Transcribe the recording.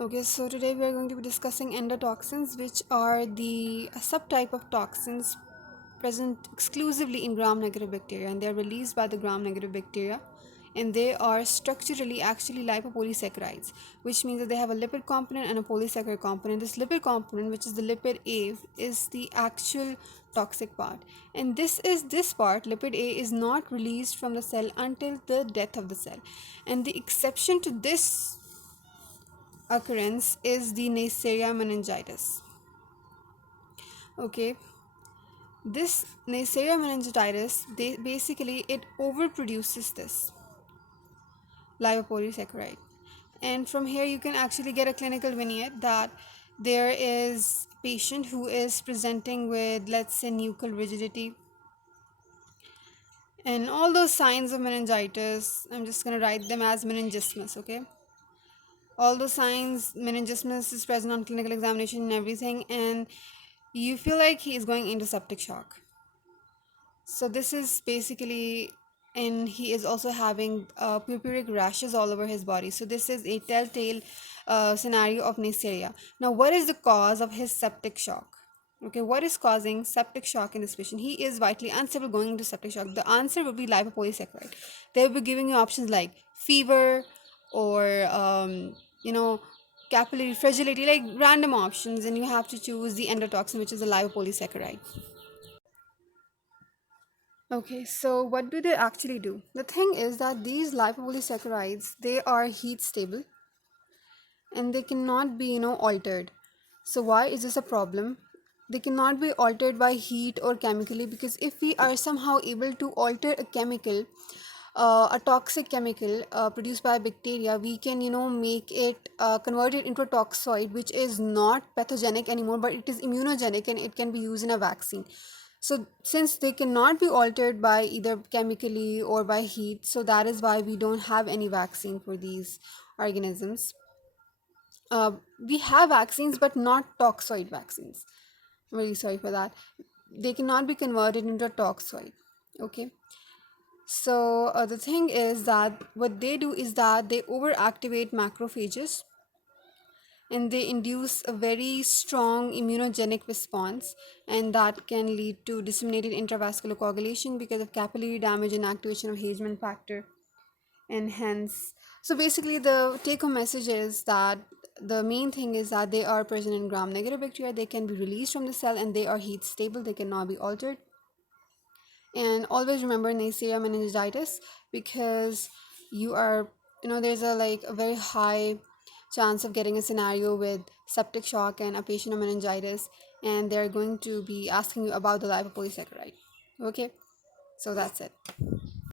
Okay, so today we are going to be discussing endotoxins, which are the a subtype of toxins present exclusively in gram-negative bacteria, and they are released by the gram-negative bacteria, and they are structurally actually lipopolysaccharides, which means that they have a lipid component and a polysaccharide component. This lipid component, which is the lipid A, is the actual toxic part, and this part, lipid A, is not released from the cell until the death of the cell, and the exception to this occurrence is the Nasseria meningitis. Okay, this Nasseria meningitis, they basically it overproduces this lipopolysaccharide, and from here you can actually get a clinical vignette that there is a patient who is presenting with, let's say, nuchal rigidity and all those signs of meningitis. I'm just going to write them as meningismus. Okay, all those signs, meningismus is present on clinical examination and everything, and you feel like he is going into septic shock. So this is basically, and he is also having purpuric rashes all over his body. So this is a telltale scenario of Neisseria. Now, what is the cause of his septic shock? Okay, what is causing septic shock in this patient? He is vitally unstable going into septic shock. The answer would be lipopolysaccharide. They will be giving you options like fever or capillary fragility, like random options, and you have to choose the endotoxin, which is a lipopolysaccharide. Okay, so what do they actually do? The thing is that these lipopolysaccharides, they are heat stable and they cannot be, altered. So why is this a problem? They cannot be altered by heat or chemically, because if we are somehow able to alter a chemical, a toxic chemical produced by bacteria, we can, make it convert it into a toxoid, which is not pathogenic anymore, but it is immunogenic and it can be used in a vaccine. So since they cannot be altered by either chemically or by heat, so that is why we don't have any vaccine for these organisms. We have vaccines, but not toxoid vaccines. I'm really sorry for that. They cannot be converted into a toxoid. Okay. So the thing is that what they do is that they overactivate macrophages and they induce a very strong immunogenic response, and that can lead to disseminated intravascular coagulation because of capillary damage and activation of Hageman factor, and hence, so basically the take home message is that the main thing is that they are present in gram negative bacteria, they can be released from the cell, and they are heat stable, they cannot be altered. And always remember Neisseria meningitis, because you are, there's a very high chance of getting a scenario with septic shock and a patient of meningitis, and they're going to be asking you about the lipopolysaccharide. Okay, so that's it.